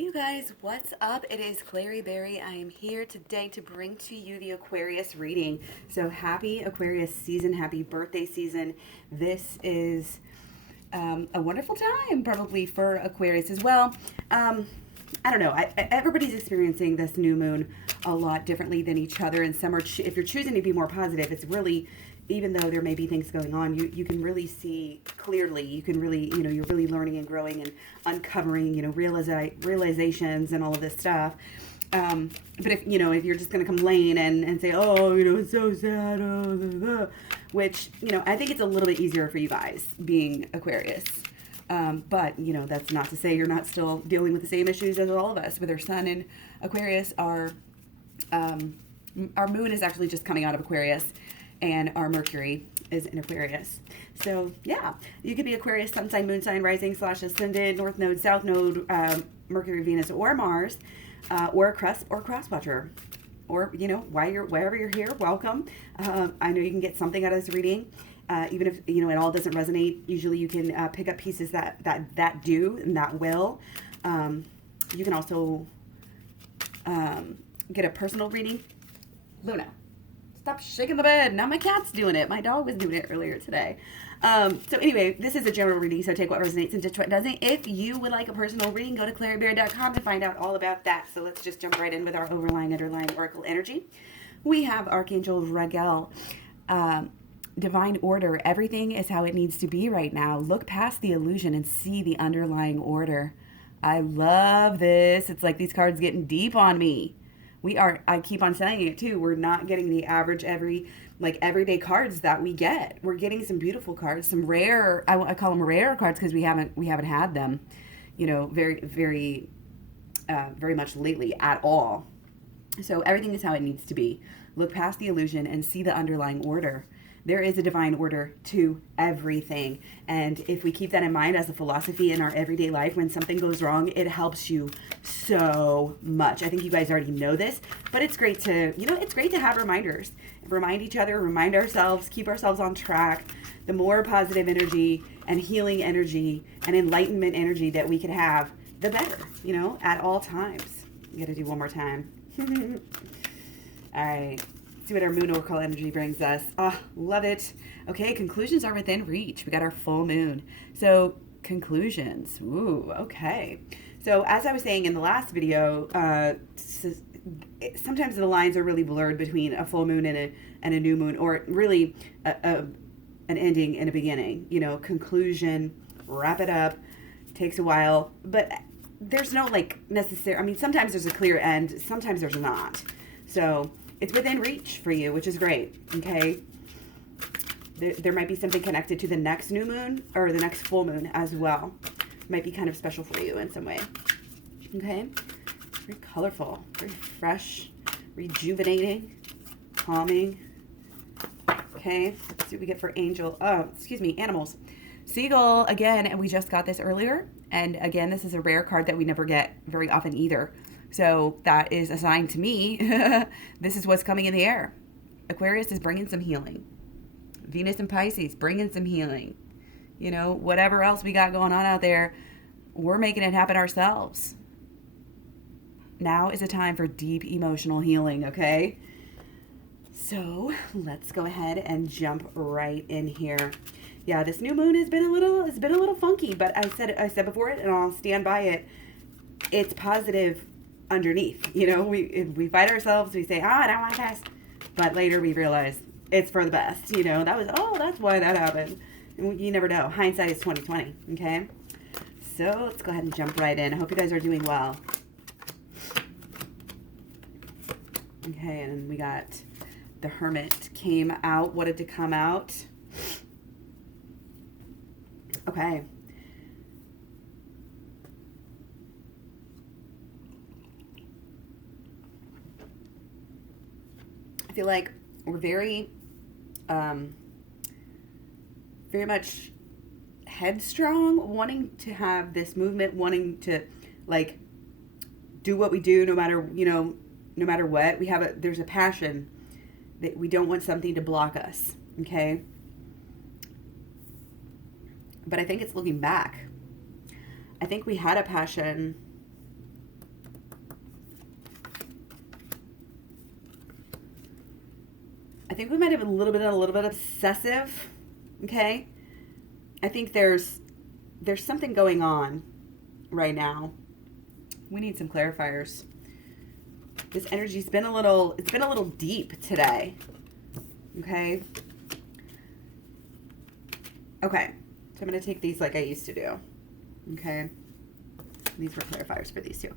Hey you guys, what's up? It is Clary Berry. I am here today to bring to you the Aquarius reading. So happy Aquarius season, happy birthday season. This is a wonderful time probably for Aquarius as well. I don't know. Everybody's experiencing this new moon a lot differently than each other, and some are. If you're choosing to be more positive, it's really, even though there may be things going on, you can really see clearly. You can really, you're really learning and growing and uncovering, realizations and all of this stuff. But if you're just going to complain and say, oh, it's so sad, oh, blah, blah, blah, which, I think it's a little bit easier for you guys being Aquarius. But, that's not to say you're not still dealing with the same issues as all of us. With our sun in Aquarius, our moon is actually just coming out of Aquarius, and our Mercury is in Aquarius. So, yeah, you could be Aquarius, sun sign, moon sign, rising / ascendant, north node, south node, Mercury, Venus, or Mars, or a cross watcher. Or, wherever you're here, welcome. I know you can get something out of this reading. Even if, it all doesn't resonate, usually you can pick up pieces that do and that will. You can also get a personal reading. Luna, stop shaking the bed. Now my cat's doing it. My dog was doing it earlier today. So anyway, this is a general reading, so take what resonates and ditch what doesn't. If you would like a personal reading, go to claryberry.com to find out all about that. So let's just jump right in with our underlying oracle energy. We have Archangel Raguel. Divine order. Everything is how it needs to be right now. Look past the illusion and see the underlying order. I love this. It's like these cards getting deep on me. I keep on saying it too. We're not getting the average everyday cards that we get. We're getting some beautiful cards, some rare, I call them rare cards because we haven't had them, very, very, very much lately at all. So everything is how it needs to be. Look past the illusion and see the underlying order. There is a divine order to everything. And if we keep that in mind as a philosophy in our everyday life, when something goes wrong, it helps you so much. I think you guys already know this, but it's great to, it's great to have reminders. Remind each other, remind ourselves, keep ourselves on track. The more positive energy and healing energy and enlightenment energy that we can have, the better, at all times. You gotta do one more time. All right. See what our moon oracle energy brings us. Love it. Okay, conclusions are within reach. We got our full moon. So conclusions. Ooh, okay. So as I was saying in the last video, sometimes the lines are really blurred between a full moon and a new moon, or really an ending and a beginning. Conclusion, wrap it up, takes a while, but there's no necessary. Sometimes there's a clear end, sometimes there's not. So it's within reach for you, which is great, okay? There might be something connected to the next new moon or the next full moon as well. Might be kind of special for you in some way, okay? Very colorful, very fresh, rejuvenating, calming. Okay, let's see what we get for animals. Seagull, again, and we just got this earlier. And again, this is a rare card that we never get very often either. So that is a sign to me. This is what's coming in the air. Aquarius is bringing some healing. Venus and Pisces bringing some healing. Whatever else we got going on out there, we're making it happen ourselves. Now is a time for deep emotional healing, okay? So let's go ahead and jump right in here. Yeah, this new moon has been a little funky, but I said before it, and I'll stand by it. It's positive underneath, we fight ourselves, we say, I don't want this, but later we realize it's for the best, that's why that happened. And you never know. Hindsight is 20/20. Okay, so let's go ahead and jump right in. I hope you guys are doing well. Okay, and we got the Hermit came out. What did to come out? Okay. I feel like we're very much headstrong, wanting to have this movement, wanting to do what we do no matter what. There's a passion that we don't want something to block us, okay? But I think it's looking back. I think we had a passion think we might have a little bit obsessive. Okay. I think there's something going on right now. We need some clarifiers. This energy's been a little deep today. Okay. Okay. So I'm going to take these like I used to do. Okay. These were clarifiers for these two.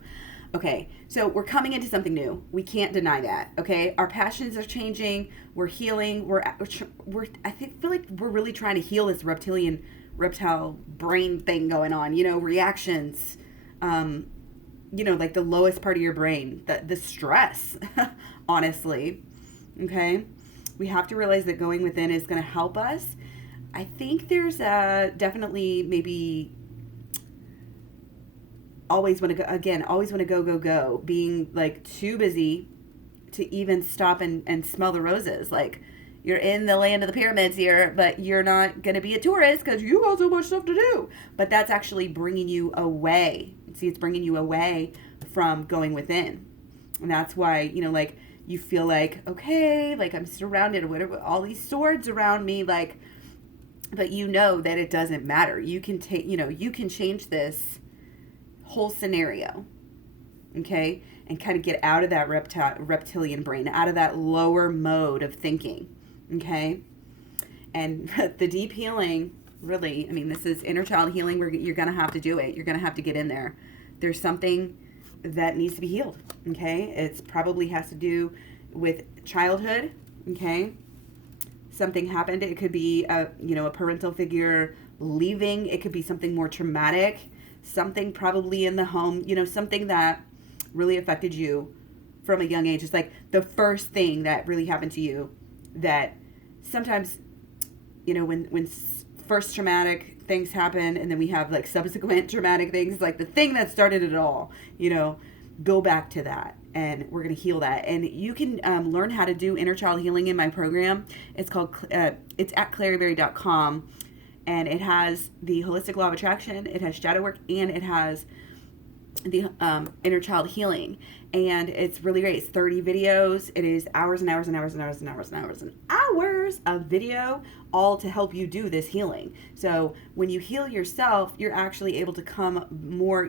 Okay. So we're coming into something new. We can't deny that. Okay. Our passions are changing. We're healing. I feel like we're really trying to heal this reptile brain thing going on, reactions, like the lowest part of your brain, the stress, honestly. Okay. We have to realize that going within is going to help us. I think there's definitely maybe always want to go, being like too busy to even stop and smell the roses. Like, you're in the land of the pyramids here, but you're not going to be a tourist because you got so much stuff to do. But that's actually bringing you away. See, it's bringing you away from going within. And that's why, like, you feel like, okay, like I'm surrounded with all these swords around me, like, but that it doesn't matter. You can you can change this whole scenario, okay? And kind of get out of that reptilian brain, out of that lower mode of thinking. Okay. And the deep healing, really, this is inner child healing. You're going to have to do it. You're going to have to get in there. There's something that needs to be healed. Okay. It probably has to do with childhood. Okay. Something happened. It could be a parental figure leaving. It could be something more traumatic, something probably in the home, something that really affected you from a young age. It's like the first thing that really happened to you that sometimes, when first traumatic things happen and then we have like subsequent traumatic things, like the thing that started it all, go back to that and we're going to heal that. And you can learn how to do inner child healing in my program. It's called, it's at claryberry.com, and it has the holistic law of attraction, it has shadow work, and it has the inner child healing. And it's really great. It's 30 videos. It is hours and hours and hours and hours and hours and hours and hours of video, all to help you do this healing. So when you heal yourself, you're actually able to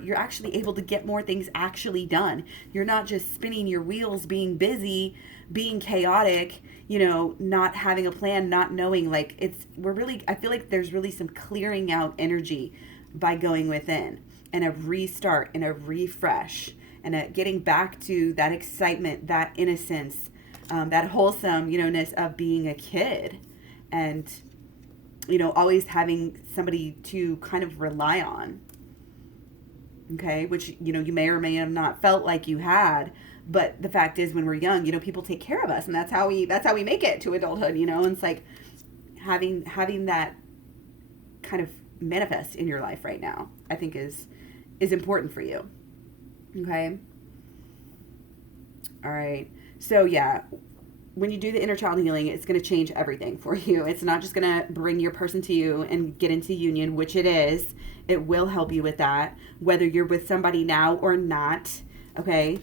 you're actually able to get more things actually done. You're not just spinning your wheels, being busy, being chaotic, not having a plan, not knowing, like I feel like there's really some clearing out energy by going within, and a restart and a refresh, and getting back to that excitement, that innocence, that wholesomeness of being a kid, and, always having somebody to kind of rely on. Okay. Which, you may or may have not felt like you had, but the fact is when we're young, people take care of us, and that's how we make it to adulthood, and it's like having that kind of manifest in your life right now, I think is important for you. Okay. All right. So yeah, when you do the inner child healing, it's going to change everything for you. It's not just going to bring your person to you and get into union, which it is. It will help you with that, whether you're with somebody now or not. Okay.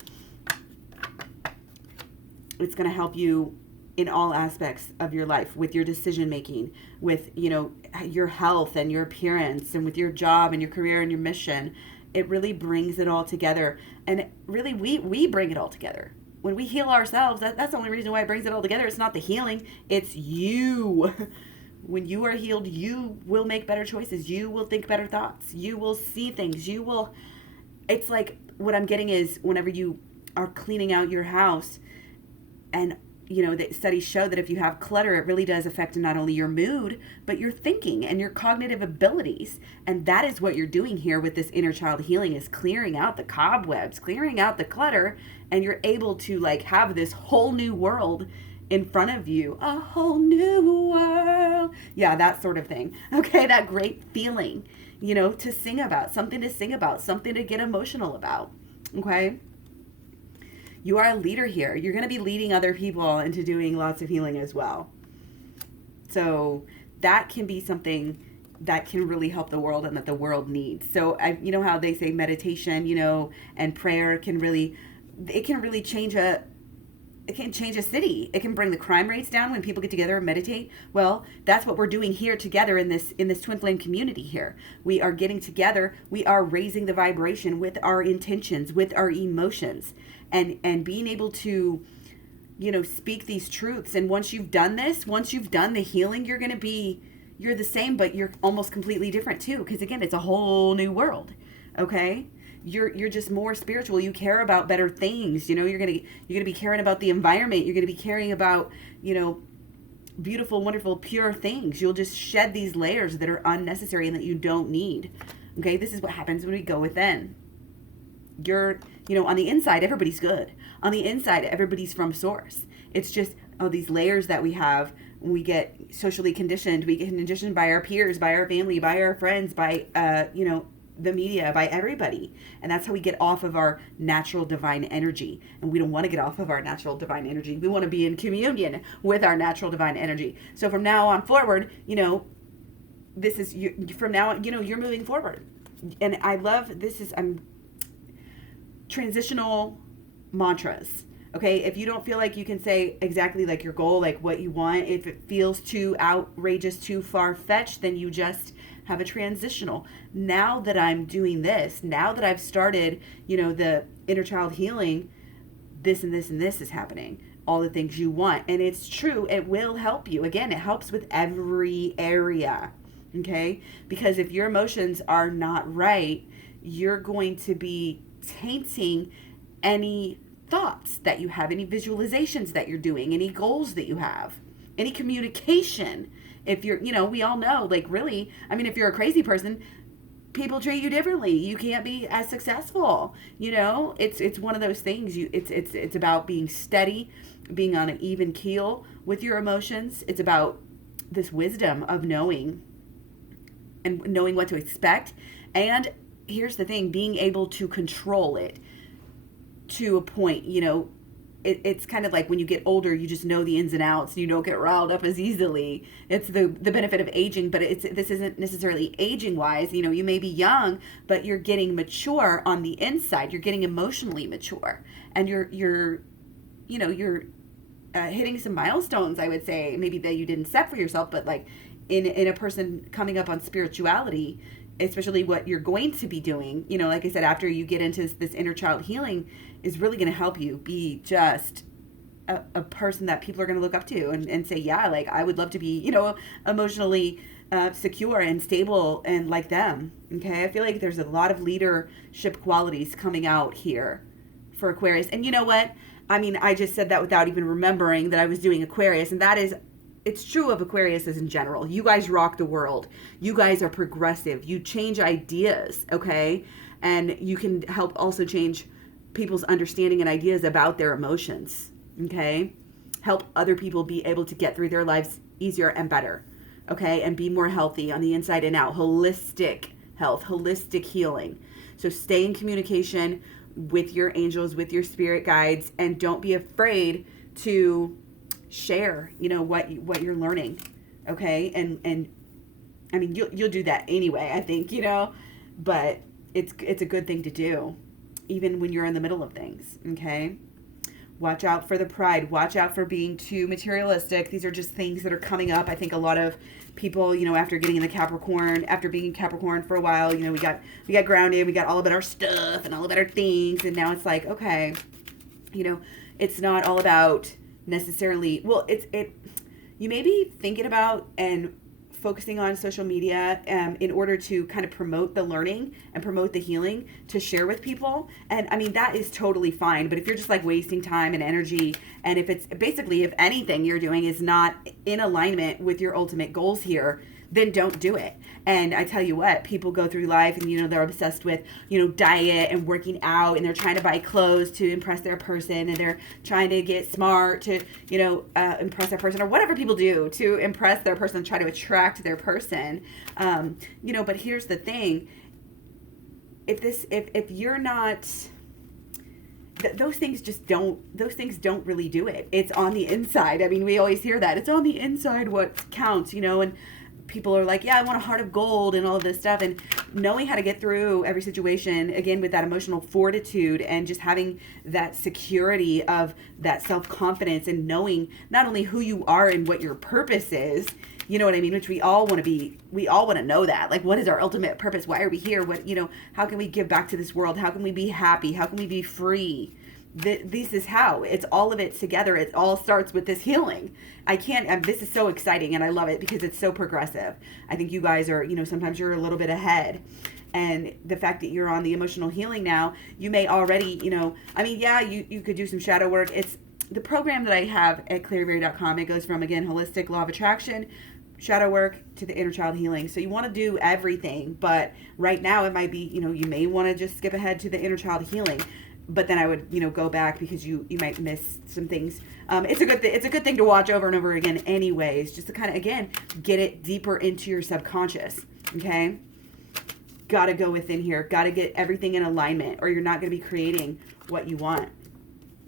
It's going to help you in all aspects of your life, with your decision making, with, your health and your appearance, and with your job and your career and your mission. It really brings it all together. And really, we bring it all together. When we heal ourselves, that's the only reason why it brings it all together. It's not the healing, it's you. When you are healed, you will make better choices. You will think better thoughts. You will see things. It's like, what I'm getting is, whenever you are cleaning out your house, and the studies show that if you have clutter, it really does affect not only your mood, but your thinking and your cognitive abilities. And that is what you're doing here with this inner child healing, is clearing out the cobwebs, clearing out the clutter, and you're able to like have this whole new world in front of you. A whole new world. Yeah, that sort of thing. Okay, that great feeling, to sing about, something to get emotional about. Okay? You are a leader here. You're going to be leading other people into doing lots of healing as well. So that can be something that can really help the world, and that the world needs. So how they say meditation, and prayer can really change it can change a city. It can bring the crime rates down when people get together and meditate. Well, that's what we're doing here together in this twin flame community here. We are getting together. We are raising the vibration with our intentions, with our emotions, and being able to, speak these truths. And once you've done this, once you've done the healing, you're the same, but you're almost completely different too. Because again, it's a whole new world. Okay. You're just more spiritual. You care about better things. You're gonna be caring about the environment. You're gonna be caring about, beautiful, wonderful, pure things. You'll just shed these layers that are unnecessary and that you don't need. Okay, this is what happens when we go within. You're, on the inside, everybody's good. On the inside, everybody's from source. It's just these layers that we have. We get socially conditioned. We get conditioned by our peers, by our family, by our friends, by the media, by everybody. And that's how we get off of our natural divine energy. And we don't want to get off of our natural divine energy. We want to be in communion with our natural divine energy. So from now on forward, this is from now on, you're moving forward. And I love transitional mantras. Okay, if you don't feel like you can say exactly like your goal, like what you want, if it feels too outrageous, too far-fetched, then you just have a transitional. Now that I'm doing this, now that I've started, the inner child healing, this and this and this is happening. All the things you want. And it's true, it will help you. Again, it helps with every area. Okay? Because if your emotions are not right, you're going to be tainting any thoughts that you have, any visualizations that you're doing, any goals that you have, any communication. If you're, we all know, like, really, if you're a crazy person, people treat you differently. You can't be as successful. It's one of those things. It's about being steady, being on an even keel with your emotions. It's about this wisdom of knowing what to expect. And here's the thing, being able to control it to a point. It's kind of like when you get older, you just know the ins and outs. You don't get riled up as easily. It's the benefit of aging, but this isn't necessarily aging wise. You may be young, but you're getting mature on the inside. You're getting emotionally mature, and you're hitting some milestones. I would say maybe that you didn't set for yourself, but like in a person coming up on spirituality, especially what you're going to be doing, like I said, after you get into this inner child healing, is really going to help you be just a person that people are going to look up to and say, yeah, like I would love to be, emotionally secure and stable and like them. Okay. I feel like there's a lot of leadership qualities coming out here for Aquarius. And you know what? I just said that without even remembering that I was doing Aquarius, and that is, it's true of Aquariuses in general. You guys rock the world. You guys are progressive. You change ideas, okay? And you can help also change people's understanding and ideas about their emotions, okay? Help other people be able to get through their lives easier and better, okay? And be more healthy on the inside and out. Holistic health, holistic healing. So stay in communication with your angels, with your spirit guides, and don't be afraid to share, what you're learning, okay? And you'll do that anyway, I think, but it's a good thing to do, even when you're in the middle of things, okay? Watch out for the pride. Watch out for being too materialistic. These are just things that are coming up. I think a lot of people, after getting in the Capricorn, after being in Capricorn for a while, we got grounded, we got all about our stuff and all about our things, and now it's like, okay, it's not all about necessarily, you may be thinking about and focusing on social media in order to kind of promote the learning and promote the healing to share with people. And that is totally fine. But if you're just like wasting time and energy, and if it's basically, if anything you're doing is not in alignment with your ultimate goals here, then don't do it. And I tell you what, people go through life and, they're obsessed with, diet and working out, and they're trying to buy clothes to impress their person, and they're trying to get smart to, impress their person, or whatever people do to impress their person, try to attract their person. But here's the thing. If you're not, those things don't really do it. It's on the inside. We always hear that. It's on the inside what counts, and people are like, yeah, I want a heart of gold and all of this stuff. And knowing how to get through every situation, again, with that emotional fortitude and just having that security of that self-confidence and knowing not only who you are and what your purpose is, you know what I mean? Which we all want to know that. Like, what is our ultimate purpose? Why are we here? What, how can we give back to this world? How can we be happy? How can we be free? This is how. It's all of it together. It all starts with this healing. This is so exciting, and I love it because it's so progressive. I think you guys are, sometimes you're a little bit ahead. And the fact that you're on the emotional healing now, you may already, you could do some shadow work. It's the program that I have at clairberry.com. It goes from, again, holistic law of attraction, shadow work, to the inner child healing. So you want to do everything, but right now it might be, you may want to just skip ahead to the inner child healing. But then I would, go back because you might miss some things. It's a good thing to watch over and over again anyways, just to kind of, again, get it deeper into your subconscious, okay? Got to go within here. Got to get everything in alignment, or you're not going to be creating what you want.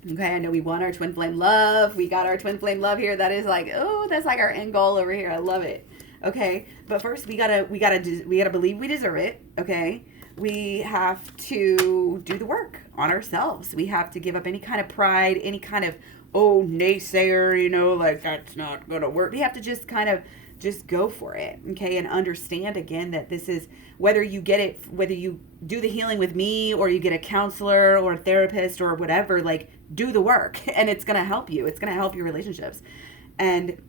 Okay, I know we want our twin flame love. We got our twin flame love here. That is like, that's like our end goal over here. I love it. Okay, but first we gotta believe we deserve it. Okay, we have to do the work on ourselves. We have to give up any kind of pride, any kind of naysayer, like that's not gonna work. We have to just kind of just go for it, okay, and understand again that this is, whether you do the healing with me or you get a counselor or a therapist or whatever, like, do the work, and it's going to help you. It's going to help your relationships. And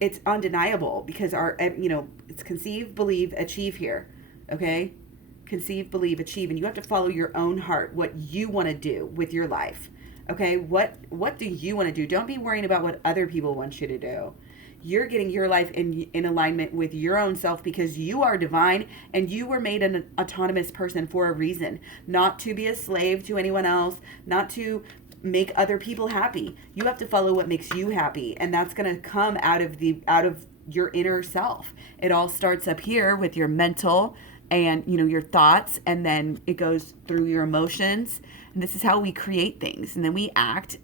it's undeniable because it's conceive, believe, achieve here, okay? Conceive, believe, achieve, and you have to follow your own heart, what you want to do with your life, okay? What do you want to do? Don't be worrying about what other people want you to do. You're getting your life in alignment with your own self because you are divine and you were made an autonomous person for a reason, not to be a slave to anyone else, not to make other people happy. You have to follow what makes you happy, and that's going to come out of your inner self. It all starts up here with your mental and your thoughts, and then it goes through your emotions. And this is how we create things. And then we act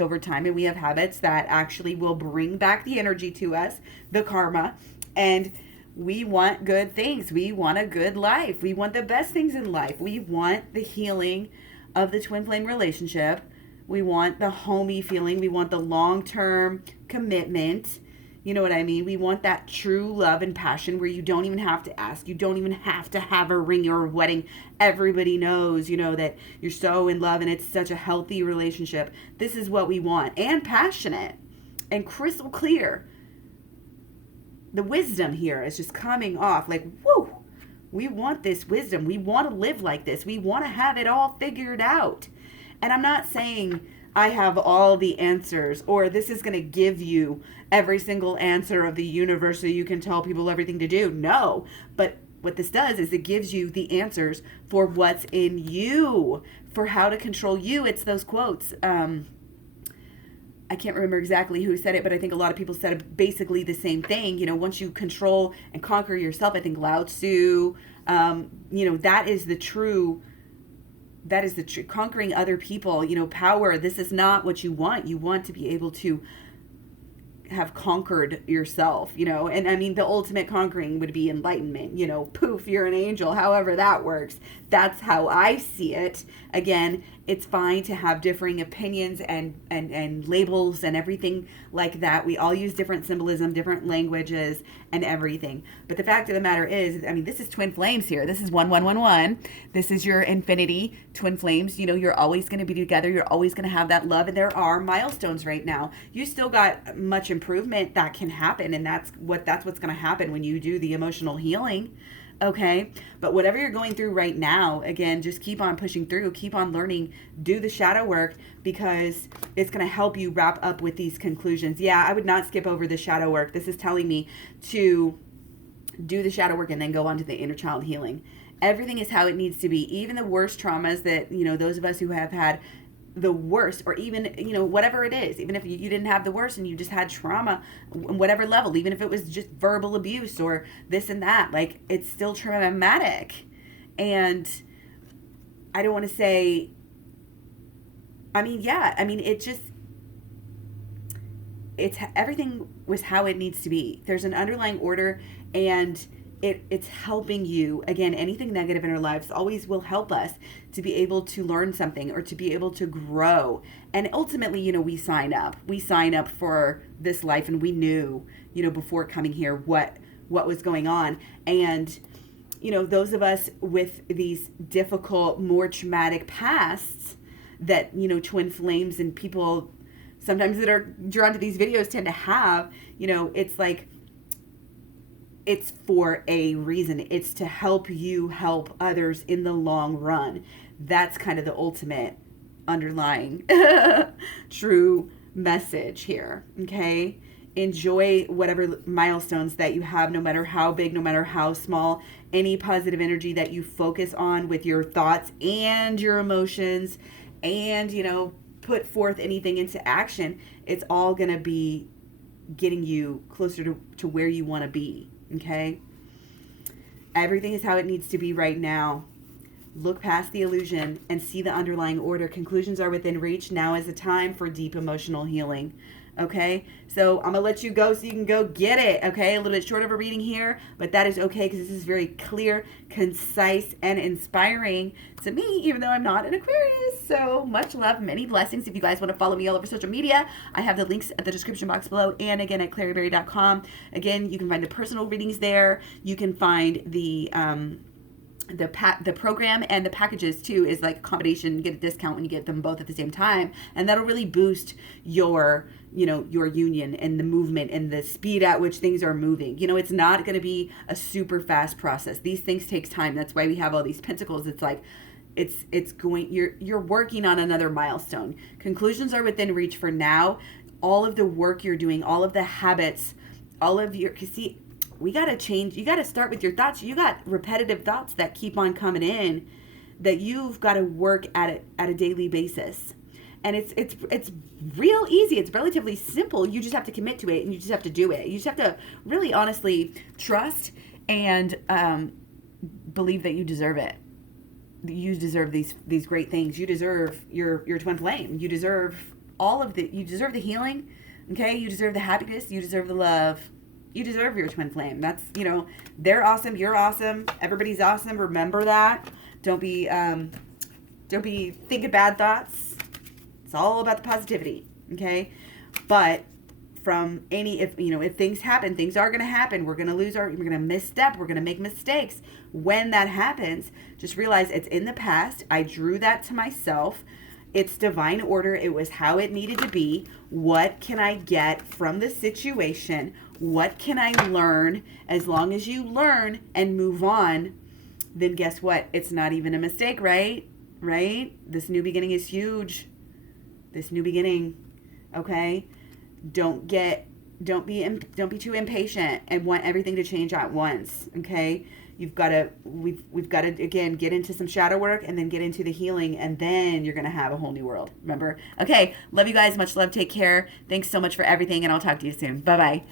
over time, and we have habits that actually will bring back the energy to us, the karma. And we want good things. We want a good life. We want the best things in life. We want the healing of the twin flame relationship. We want the homey feeling. We want the long-term commitment. You know what I mean? We want that true love and passion where you don't even have to ask. You don't even have to have a ring or a wedding. Everybody knows, that you're so in love and it's such a healthy relationship. This is what we want. And passionate and crystal clear. The wisdom here is just coming off like, whoo, we want this wisdom. We want to live like this. We want to have it all figured out. And I'm not saying I have all the answers, or this is going to give you every single answer of the universe so you can tell people everything to do. No, but what this does is it gives you the answers for what's in you, for how to control you. It's those quotes. I can't remember exactly who said it, but I think a lot of people said basically the same thing. Once you control and conquer yourself, I think Lao Tzu, that is the true conquering other people, power. This is not what you want. You want to be able to have conquered yourself, and I mean, the ultimate conquering would be enlightenment, poof, you're an angel, however that works. That's how I see it. Again, it's fine to have differing opinions and labels and everything like that. We all use different symbolism, different languages and everything. But the fact of the matter is, I mean, this is twin flames here. This is 1111. This is your infinity twin flames. You're always going to be together. You're always going to have that love. And there are milestones right now. You still got much improvement that can happen. And that's what's going to happen when you do the emotional healing. Okay, but whatever you're going through right now, again, just keep on pushing through, keep on learning, do the shadow work, because it's going to help you wrap up with these conclusions. Yeah, I would not skip over the shadow work. This is telling me to do the shadow work and then go on to the inner child healing. Everything is how it needs to be. Even the worst traumas that, those of us who have had the worst, or even, whatever it is, even if you didn't have the worst and you just had trauma, whatever level, even if it was just verbal abuse or this and that, like, it's still traumatic. And I don't want to say, everything was how it needs to be. There's an underlying order And it's helping you. Again, anything negative in our lives always will help us to be able to learn something or to be able to grow. And ultimately, we sign up. We sign up for this life, and we knew, before coming here what was going on. And, those of us with these difficult, more traumatic pasts that, twin flames and people sometimes that are drawn to these videos tend to have, it's like, it's for a reason. It's to help you help others in the long run. That's kind of the ultimate underlying true message here. Okay. Enjoy whatever milestones that you have, no matter how big, no matter how small. Any positive energy that you focus on with your thoughts and your emotions, and, put forth anything into action, it's all going to be getting you closer to where you want to be. Okay? Everything is how it needs to be right now. Look past the illusion and see the underlying order. Conclusions are within reach. Now is the time for deep emotional healing. Okay? So I'm going to let you go so you can go get it. Okay? A little bit short of a reading here, but that is okay because this is very clear, concise, and inspiring to me, even though I'm not an Aquarius. So much love, many blessings. If you guys want to follow me all over social media, I have the links at the description box below and again at claryberry.com. Again, you can find the personal readings there. You can find the program and the packages too is like a combination. You get a discount when you get them both at the same time, and that'll really boost your your union and the movement and the speed at which things are moving. It's not going to be a super fast process. These things takes time. That's why we have all these pentacles. It's like you're working on another milestone. Conclusions are within reach for now. All of the work you're doing, all of the habits, we got to change. You got to start with your thoughts. You got repetitive thoughts that keep on coming in that you've got to work at it at a daily basis. And it's real easy. It's relatively simple. You just have to commit to it, and you just have to do it. You just have to really honestly trust and believe that you deserve it. You deserve these great things. You deserve your twin flame. You deserve you deserve the healing. Okay? You deserve the happiness. You deserve the love. You deserve your twin flame. That's, they're awesome. You're awesome. Everybody's awesome. Remember that. Don't be thinking bad thoughts. It's all about the positivity. Okay. But from if things happen, things are going to happen. We're going to we're going to misstep. We're going to make mistakes. When that happens, just realize it's in the past. I drew that to myself. It's divine order. It was how it needed to be. What can I get from the situation? What can I learn? As long as you learn and move on, then guess what? It's not even a mistake, right? Right? This new beginning is huge. This new beginning, okay? Don't be too impatient and want everything to change at once, okay? We've got to again get into some shadow work and then get into the healing, and then you're going to have a whole new world. Remember? Okay, love you guys. Much love. Take care. Thanks so much for everything, and I'll talk to you soon. Bye-bye.